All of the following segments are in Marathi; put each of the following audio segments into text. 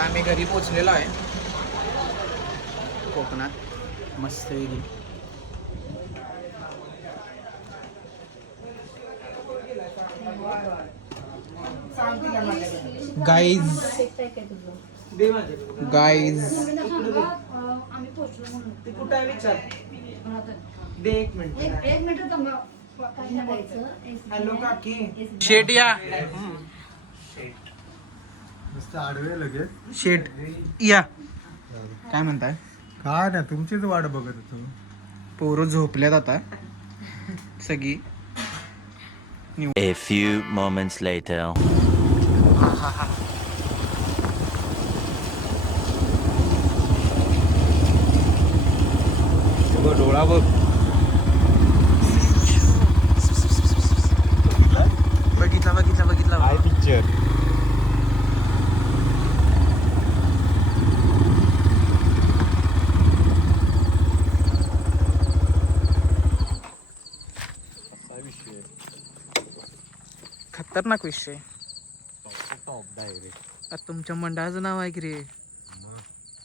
आता आम्ही घरी पोचलेलो आहे कोकणात मस्त वेगळी. गाईज गाईज शेट या आडवे लगेच शेट या काय म्हणताय? काय ना तुमचीच वाट बघत होतो. पोरं झोपल्यात आता सगळी. A few moments later. डोळा बघ. बघितला बघितला बघितला काय पिक्चर. खतरनाक विषय. Top direct. आता तुमच्या मंडळाचं नाव आहे की रे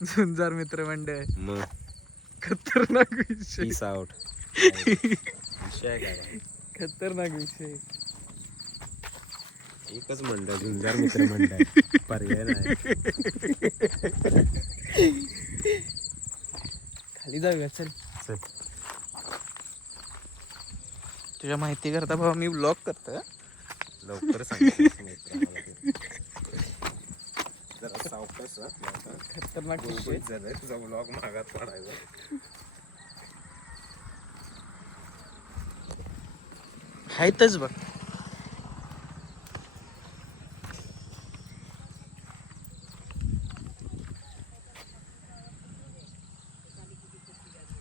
झुंजार मित्र मंडळ. मग खतरनाक विषय. Peace out. विषय काय खतरनाक विषय. एकच मंडळ झुंजार मित्र मंडळ. पर्याय नाही. खाली जाऊया चल. चल. तुझ्या माहिती करता बाबा मी ब्लॉग करतो. लवकर सांग. जरा सावकाश खतरनाक विषय. झालंय तुझा ब्लॉग मागात पडायचा. हायतच बघ.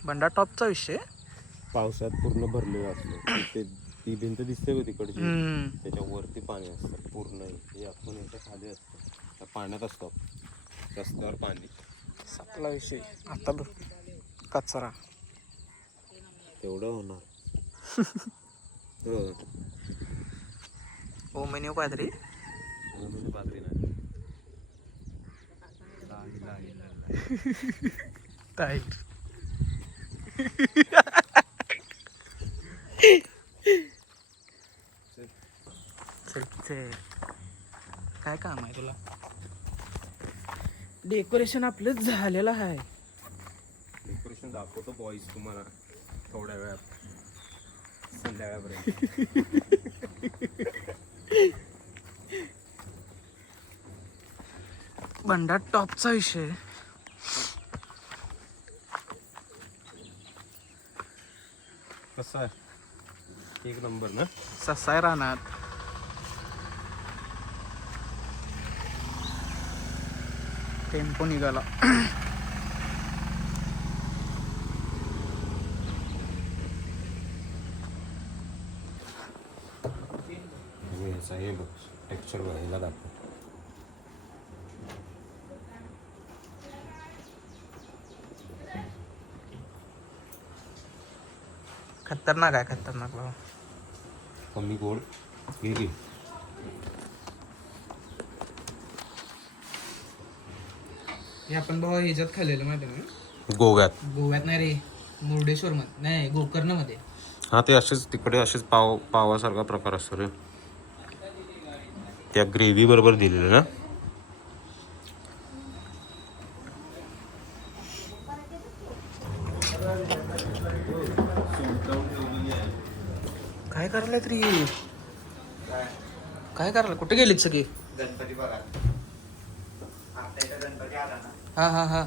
बंडा टॉपचा विषय. पावसात पूर्ण भरलेलं असलं ते ती भिंत दिसते का तिकडची त्याच्यावरती पाणी असतं पूर्ण. हे आपण याच्या खाली असतो त्या पाण्यात असतो रस्त्यावर पाणी. सपला विषय. आता बघ कचरा तेवढं होणार. ओ मेन्यू काहीतरी बाजरी नाही. टाईट. काय काम आहे तुला? डेकोरेशन आपलंच झालेलं आहे. डेकोरेशन दाखवतो बॉईज तुम्हाला थोड्या वेळात संध्याकाळपर्यंत. बंडा टॉपचा विषय. कसं आहे? एक नंबर ना. ससाय रानात टेम्पो निघाला. हे बघ टेक्स्चर बघायला दाखव. खतरनाक आहे. खतरनाक बाबा. कमी गोड गेली. हे आपण बाबा ह्याच्यात खाल्लेलं माहिती ना. गोव्यात. गोव्यात नाही रे, मुर्डेश्वर मध्ये नाही, गोकर्ण मध्ये. हा ते असेच तिकडे असेच पावासारखा प्रकार असतो रे. त्या ग्रेव्ही बरोबर दिलेलं ना. काय करायला तरी. काय करायला? कुठे गेलीत सगळी? गणपती बघा. हा हा हा.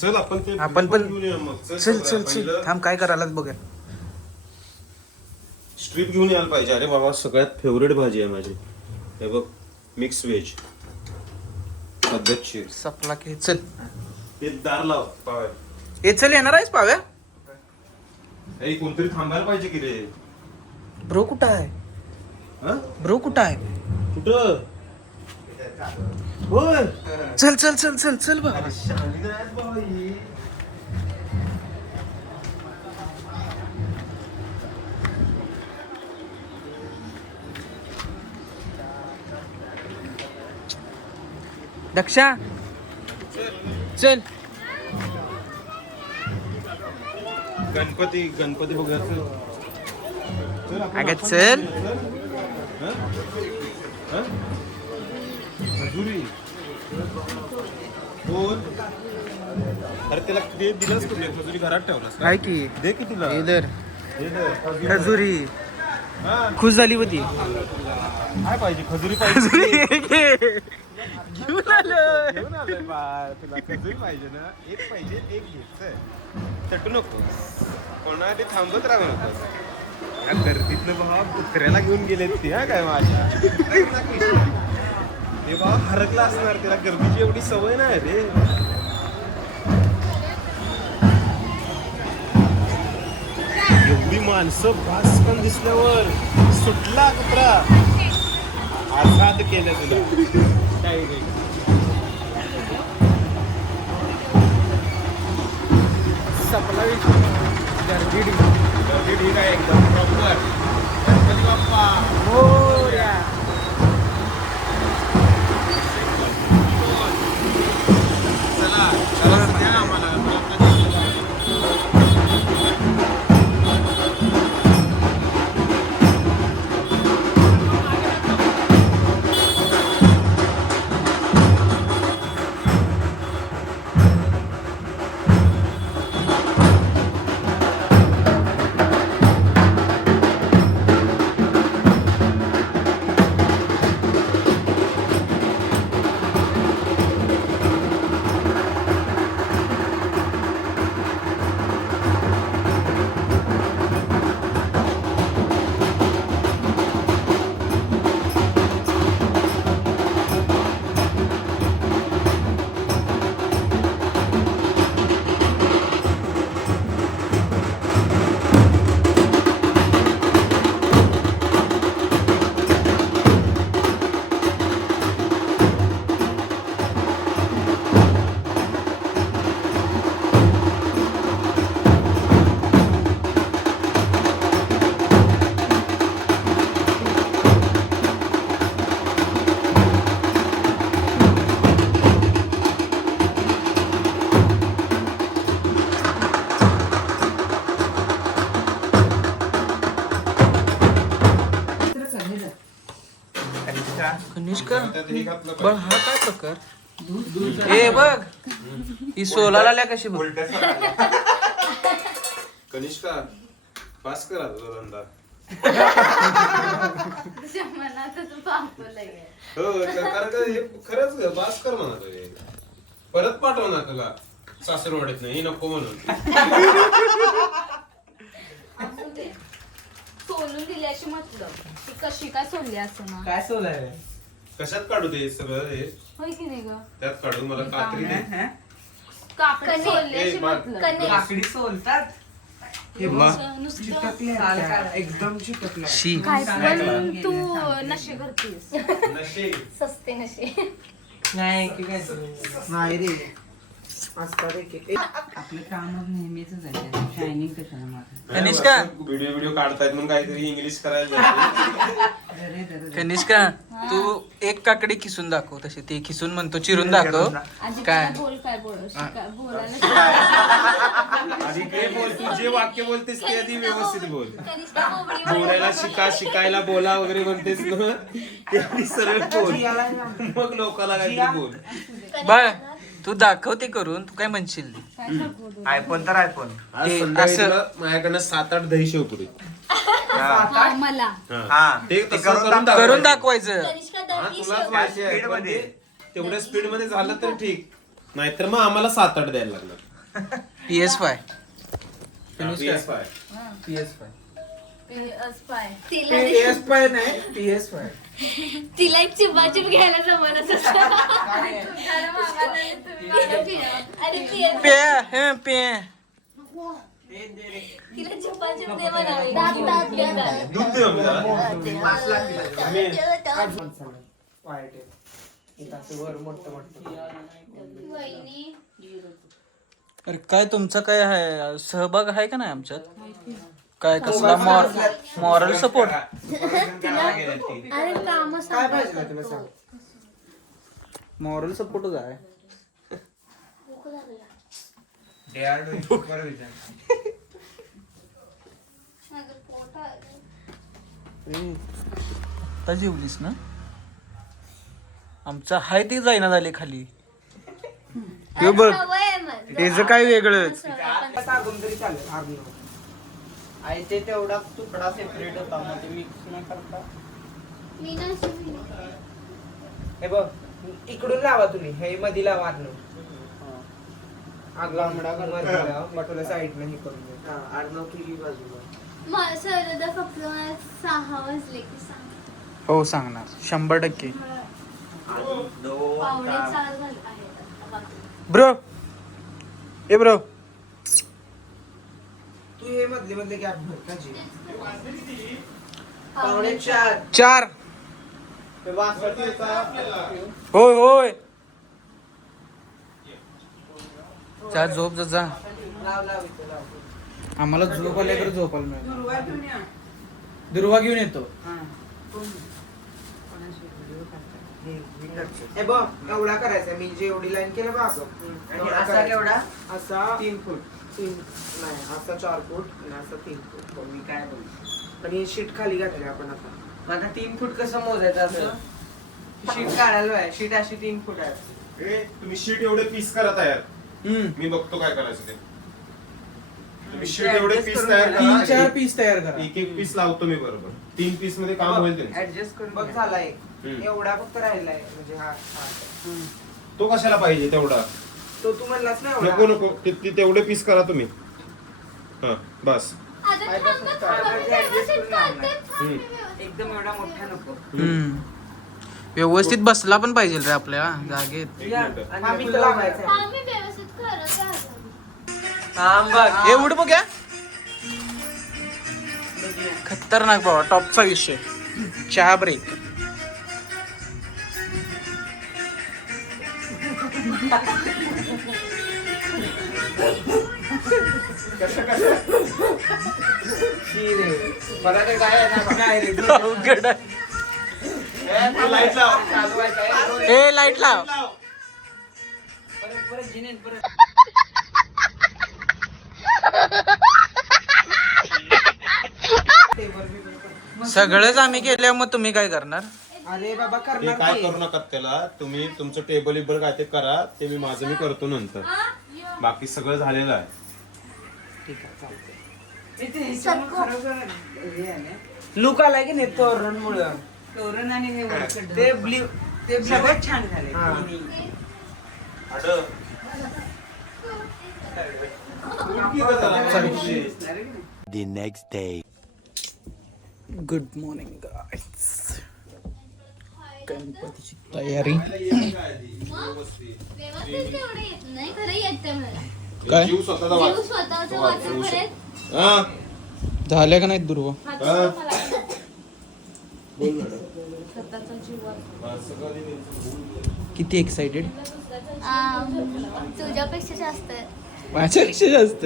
चल आपण ते आपण पण घेऊन येऊ मग. चल चल चल. थांब काय करायला बघूया. स्ट्रीप घेऊन यायला पाहिजे. अरे बाबा सगळ्यात फेवरेट भाजी आहे माझी. हे बघ मिक्स व्हेज पद्धतशीर. सपला की. चल ते दार लाव पाव्या. हे चल येणार आहेस पाव्या? अरे कोणतरी थांबायला पाहिजे की रे. ब्रो कुठं आहे? हा ब्रो कुठं आहे? कुठं? होय चल चल चल चल चल बाबा. शाळेत आहेत बाबा ही. दक्षा चल. गणपती बघूया चल. अगं चल. खजुरी बोल. अरे त्याला ते दिलंच कुठे? खजुरी घरात ठेवलास का? काय की दे की तिला. इधर दे दे. खजुरी हा. खुश झाली होती. काय पाहिजे? खजुरी पाहिजे. घेऊन आलं. घेऊन आलोय बा. तुला खजुरी पाहिजे ना? एक पाहिजे, एक घे. चल. चटू नको. कोणा ते थांबत राहू नको. या गर्दीतलं बाबा कुत्र्याला घेऊन गेलेत ते. हा काय माझ्या ते बाबा हरकला असणार. त्याला गर्दीची एवढी सवय नाही रे. एवढी माणसं बास पण दिसल्यावर सुटला कुत्रा. आझाद केलं तुला. काय रे? सपला गर्दी गर्दी ठीक आहे एकदम प्रॉपर. गणपती बाप्पा मोरया. चला चला द्या आम्हाला. कनिष्का बघ हा काय प्रकार. ए बघ ही सोलाला आल्या कशी बघ. कनिष्का पास करा तुझा धंदा. हो कारण हे खरंच पास कर म्हणा तुझे. परत पाठव ना तुला सासरवाडीत नाही नको म्हणून. सोलून दिल्याशी मतलब ती कशी काय सोडली असं ना. काय सोलाय कशात काढू ते सगळं हे होय की नाही ग. त्यात काढून मला कात्री दे. काकडी सोलल्याशी ए, बा- मतलब लाकडी सोलतात. नुसतं एकदम चिकटलं. शी काय पण तू नशे करतेस. नशे. सस्ते नशे. नाही की काय नाही रे. असतात आपलं कामच नेहमीच आहे शायनिंग कशाला मारत. कनिष्का व्हिडिओ काढतायत म्हणून काहीतरी इंग्लिश करायला जाते. अरे दादा कनिष्का तू एक काकडी किसून दाखव. तशी ती किसून म्हणतो चिरून दाखव. आजी काय? बोल काय बोल बोलायला. आधी काय बोल तू जे वाक्य बोलतेस ते आधी व्यवस्थित बोल. कनिष्का बोबडी वाली. बोलायला शिकायला बोला वगैरे म्हणतेस ना ते आधी सरळ बोल. मग लोकांना काहीतरी बोल. बघ तू दाखव ते करून. तू काय म्हणशील ते. काय दाखवू तू? आयफोन तर आयफोन. आज ते संध्याकाळी असं- तुला माझ्याकडनं 7-8 दही शेवपुरी. हा, मला हा ते ते तसं करून करून करून दाखवायचं. कनिष्का हा, दही तुलाच शेव. माहिती आहे, स्पीड पण मध्ये. ते तेवढ्या स्पीड मध्ये झालं तर ठीक. नाहीतर मग आम्हाला 7-8 द्यायला लागणार. PS5 PS5. PS5 तिला PS5 नाही PS5 तिला एक चिपाचिप घ्यायला जमत असं. अरे पे तिला चिपाचिप दे म्हणावे. दात घ्या. दूध दे आम्हाला. वहिनी अरे काय तुमचा काय आहे सहभाग आहे का नाही आमच्यात. काय कसला मॉरल सपोर्ट. अरे काम मॉरल सपोर्टच आहे. आता जेवलीस ना? आमचं हाय ते जाईना झाले खाली. हे बघ त्याच काय वेगळंच. आई ते तेवढा तुकडा सेपरेट होता मग ते मिक्स न करता हे बघ इकडून लावा तुम्ही हे मध्ये लावा आडनं आगला साईडनं हे करून घ्या आडनं तुझी बाजूला फक्त 6 वाजले की सांग. हो सांगणार 100%. पावणे 4 झाले आहेत. ब्रो ए ब्रो तू हे मधले गॅप भर का जी पावणे 4 4. ते वाजता होय होय. जा झोप जा. लाव इथं लाव आम्हाला झोप आल्याकडे झोपायला मिळेल. दुर्वा घेऊन येतो. हे बघ एवढा करायचा मी जे एवढी लाईन केलं बघ आणि असा केवढा असा 3 फूट 3 नाही असा 4 फूट आणि असा 3 फूट मी काय बोलतो आणि शीट खाली घातली आपण आता 3 फूट कसं मोजायचं असं शीट काढायला आहे शीट अशी 3 फूट आहे तुम्ही शीट एवढे पीस करा तयार. मी बघतो काय करायचं ते. तुम्ही शीट एवढे पीस तयार करा. 3-4 पीस तयार करा. एक पीस लावतो मी बरोबर. 3 पीस मध्ये काम होईल ते. ऍडजस्ट करून बघ झाला एक एवढा फक्त राहिलाय म्हणजे हा तो कशाला पाहिजे तेवढा? तो तू म्हणलास ना नको नको तेवढे पीस करा तुम्ही. हा बस. एकदम एवढा मोठा नको व्यवस्थित बसला पण पाहिजे रे आपल्या जागेत. आम्ही तर लावायचं आम्ही व्यवस्थित करत आहोत. थांब बघ हे उठ बघ्या. खतरनाक बाबा टॉपचा विषय. चहा ब्रेक. मला ते काय नाही रे अवघड आहे. लाईट लाव. चालू आहे काय ए लाईट लाव. परत जिनेन परत सगळंच आम्ही केल्या मग तुम्ही काय करणार? अरे बाबा ते करणार काय की. करू नका त्याला. तुम्ही तुमचं टेबल इबल काय ते करा. ते मी करतो नंतर. बाकी सगळं झालेलं आहे. लुक आलाय की नाही तोरण मुळे तोरण आणि हे वरचं ते ब्ल्यू ते सगळं छान झाले. The next day. Good morning guys. गणपतीची तयारी व्यवस्थित तेवढं येत नाही खरं येते मला. काय जीव स्वतःचा जीव स्वतःचं वाचन करेल. हा. झाल्या का नाहीत दुर्वा? स्वतःचा जीव किती एक्साइटेड? तुझ्यापेक्षा जास्त आहे. माझ्यापेक्षा जास्त.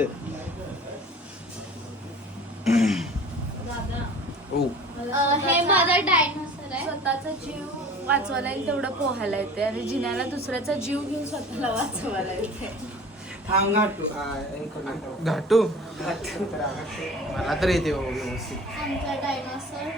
ओ हे माझा डायनोसर आहे. स्वतःचा जीव वाचवायला येईल तेवढं पोहायला येते आणि जिन्याला दुसऱ्याचा जीव घेऊन स्वतःला वाचवायला येते. थांब घाटू घाटू मला तर येते बाबा व्यवस्थित. आमचा डायनोसर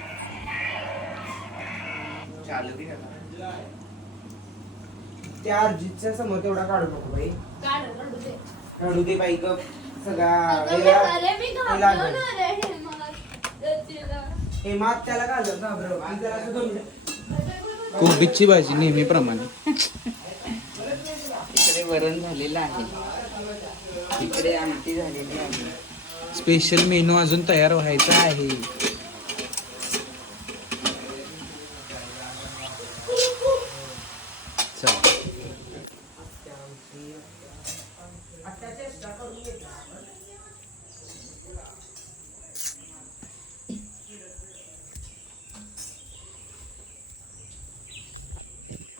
त्या अर्जितच्या समोर तेवढा काढू नको बाई काढू दे. काढू दे बाई गप सगळा अरे मी घाबरलो ना रे हे मला तिला. हे मात त्याला घालत घाबरव आणि त्याला असं दोन कोबीची भाजी नेहमीप्रमाणे. इकडे वरण झालेलं आहे. इकडे आमटी झालेली आहे. स्पेशल मेनू अजून तयार व्हायचा आहे. चला.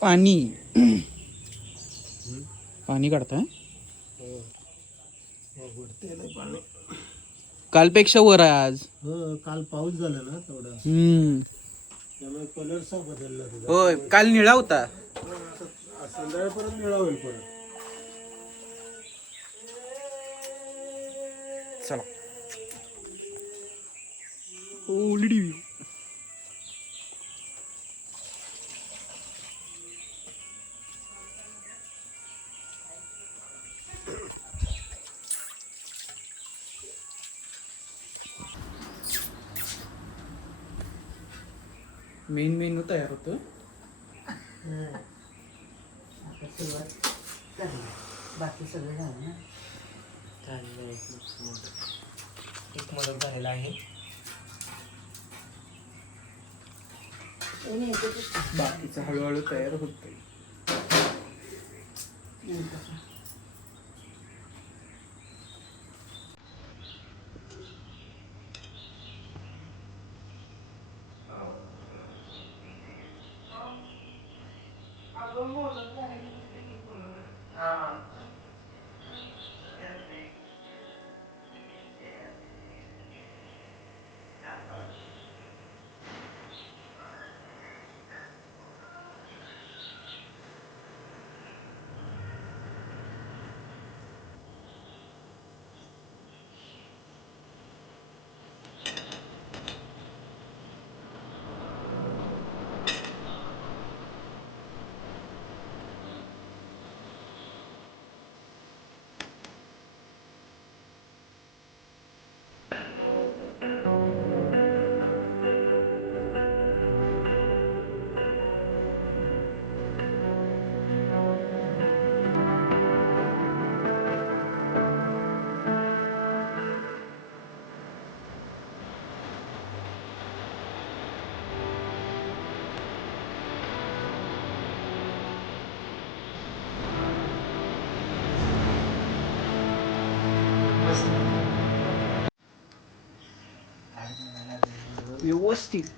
पाणी पाणी काढताय कालपेक्षा वर आहे आज. काल पाऊस झाला ना थोडा त्यामुळे कलरचा बदलला तुझा. होय काल निळा होता. संध्याकाळपर्यंत वेळा होईल परत. चला ओलडी मेन मेनू तयार होतो. आता सुरुवात करणार. बाकी सगळं झालं ना. एक मोदक झालेला आहे. बाकीचं हळूहळू तयार होतंय. व्यवस्थित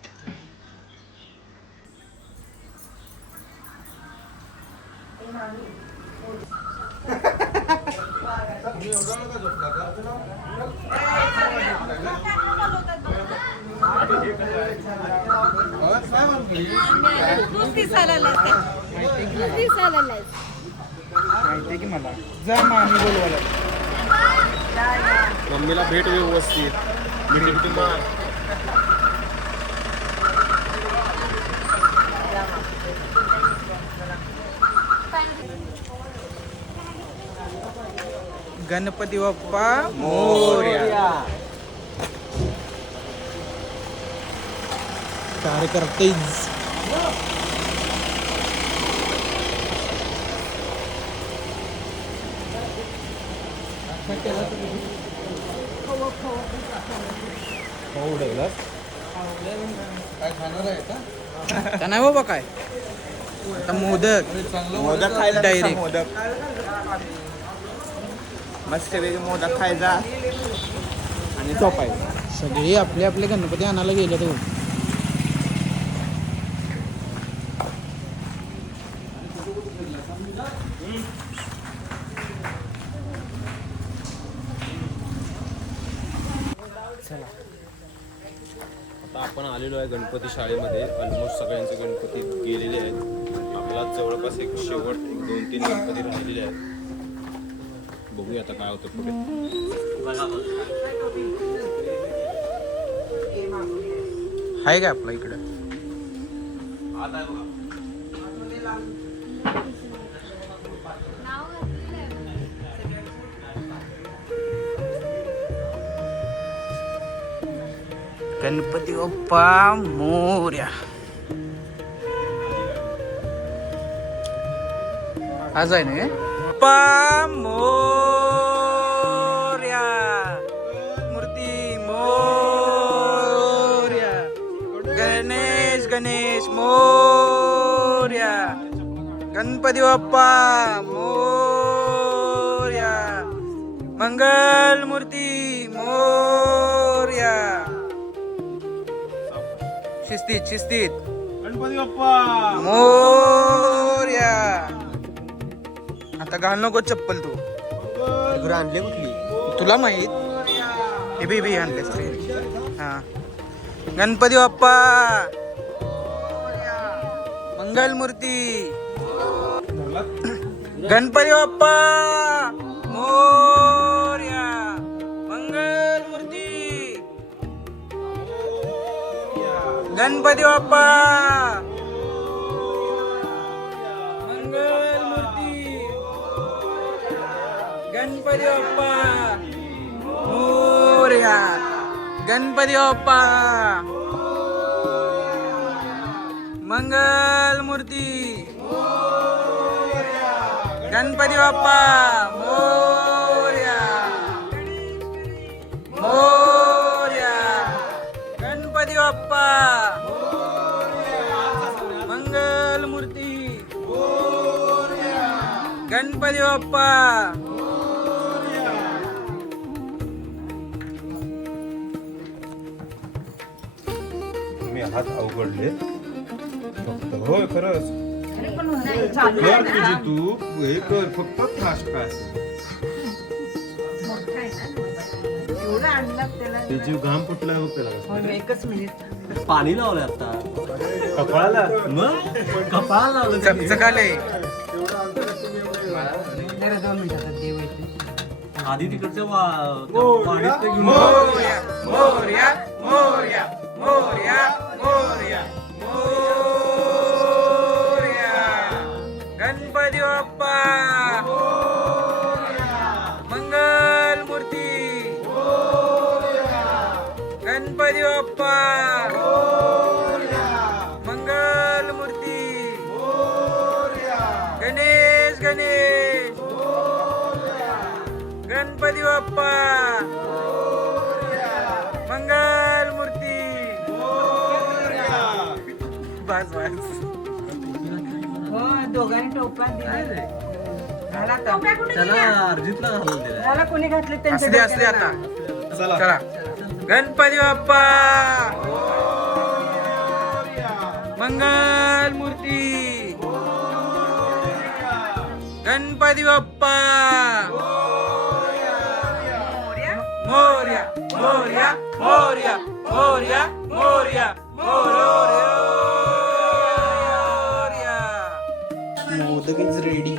माहितीये की मला. जा मामी बोलवायला. मम्मीला भेट व्यवस्थित. मिठी मार. गणपती बाप्पा मोरया. कार्यकर्ते का नाही बाबा काय आता मोदक खायला डायरेक्ट मोदक मस्त वेगळे मोदक खायचा आणि झोपायचं. सगळे आपले आपले गणपती आणायला गेले तो. आता आपण आलेलो आहे गणपती शाळेमध्ये. ऑलमोस्ट सगळ्यांचे गणपती गेलेले आहेत. आपला जवळपास एक शेवट 2-3 गणपती राहिलेले आहेत. बघूया आता काय होतं पुढे. आहे का आपला इकडं? गणपती बाप्पा मोरया. आज आहे ना बाप्पा मोरया. मूर्ती मोरया. गणेश गणेश मोरया. गणपती बाप्पा मोरया. मंगल मूर्ती मोरया. शिस्तीत शिस्तीत. गणपती बाप्पा मोरया. आता घाल नको चप्पल तू. आणले कुठली तुला माहित हे बी आणलेस रे. हा गणपती बाप्पा मंगल मूर्ती गणपती बाप्पा मोरया. मंगल मूर्ती. गणपती बाप्पा मंगल मूर्ती. गणपती बाप्पा मोरया. गणपती बाप्पा मंगल मूर्ती. गणपती बाप्पा मोरया. मोरया. गणपती बाप्पा मंगल मूर्ती. गणपती बाप्पा. तुम्ही हात अवघडले फक्त. होय खरंच कर तुझी तू हे कर फक्त फास्ट फास्ट. ते जीव घाम फुटलाय बघ त्याला. एकच मिनिट. पाणी लावलंय आता कपाळाला मग कपाळ लावलं त्यांनी. चकाले. जरा 2 मिनिटात देव येते. आधी तिकडच्या पाणीत ते घेऊन मोरया. मोरया. मोरया. मोरया. मोरया. मोरया. गणपती बाप्पा मंगल मूर्ती. गणपती बाप्पा मंगल मूर्ती. गणेश गणेश. गणपती बाप्पा मंगल मूर्ती. बस बस. हो दोघांनी टोपा दिले. घाला आता. त्याला अर्जितला घालून दिलं. घाला कोणी घातले असू दे असू दे आता. चला गणपती बाप्पा मंगल मूर्ती. गणपती बाप्पा मोरया. मोरया. मोरया. मोरया. मोरया. मोरया. Modak is ready.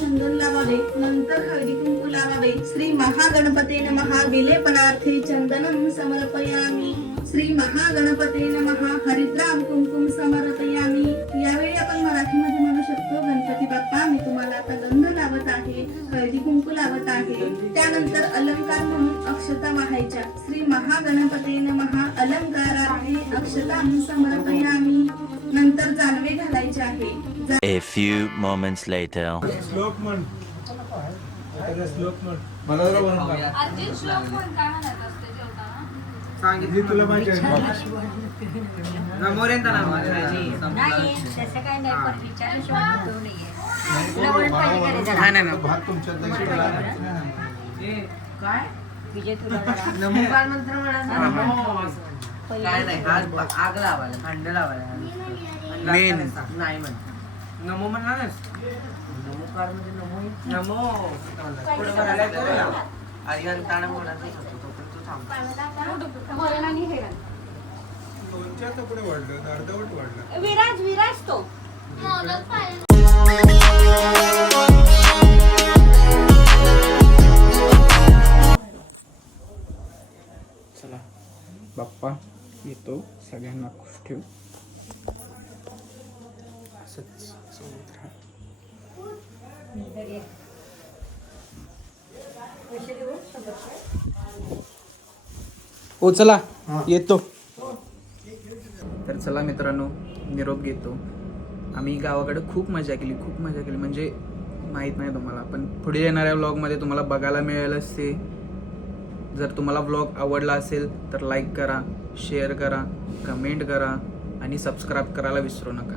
चंदन लावावे, नंतर हळदी कुंकू लावावे. श्री महागणपते नमः विलेपनार्थे चंदनम समर्पयामी. श्री महागणपते नमः हरिद्राम कुंकुम समर्पयामी. यावेळी आपण मराठीमध्ये म्हणू शकतो, गणपती बाप्पा मी तुम्हाला आता गंध लावत आहे, हळदी कुंकू लावत आहे. त्यानंतर अलंकार म्हणून अक्षता वाहायच्या. श्री महागणपते नमः अलंकारार्थे अक्षतां समर्पयामी. नंतर जानवे घालायचे आहे. A few moments later. श्लोक म्हण. एखादा श्लोक म्हण. अर्जित श्लोक म्हण काय म्हणत असते जेवताना? सांगितली तुला माहिती आहे. नमोरेंता नाव नाही तसं काय नाही पण विचार शोध होऊ नये. तुला ओळख पाहिजे का रे जरा? नाही नाही नाही. भात तुमच्यात काय विजय तुला जरा. नमोकार मंत्र म्हणा ना. पहिलं काय नाही आज आग लावायला भांड लावायला मेन. नाही म्हण. नमो म्हणा ना. नमोकार म्हणजे नमो. नमो पुढे म्हणायला येतो. अरिहंताना म्हणायचं होतं तोपर्यंत तू थांब. दोनच्या आता पुढे वाढलं अर्धवट वाढलं. विराज विराज तो मोदक पाहिजे. चला बाप्पा येतो. सगळ्यांना खुश ठेव. असंच सोबत राहा. ओ चला येतो. तर चला मित्रांनो निरोप घेतो. आम्ही गावाकडे खूप मजा केली म्हणजे माहीत नाही तुम्हाला, पण पुढे येणाऱ्या व्लॉगमध्ये तुम्हाला बघायला मिळेलच ते. जर तुम्हाला व्लॉग आवडला असेल तर लाईक करा, शेअर करा, कमेंट करा आणि सबस्क्राईब करायला विसरू नका.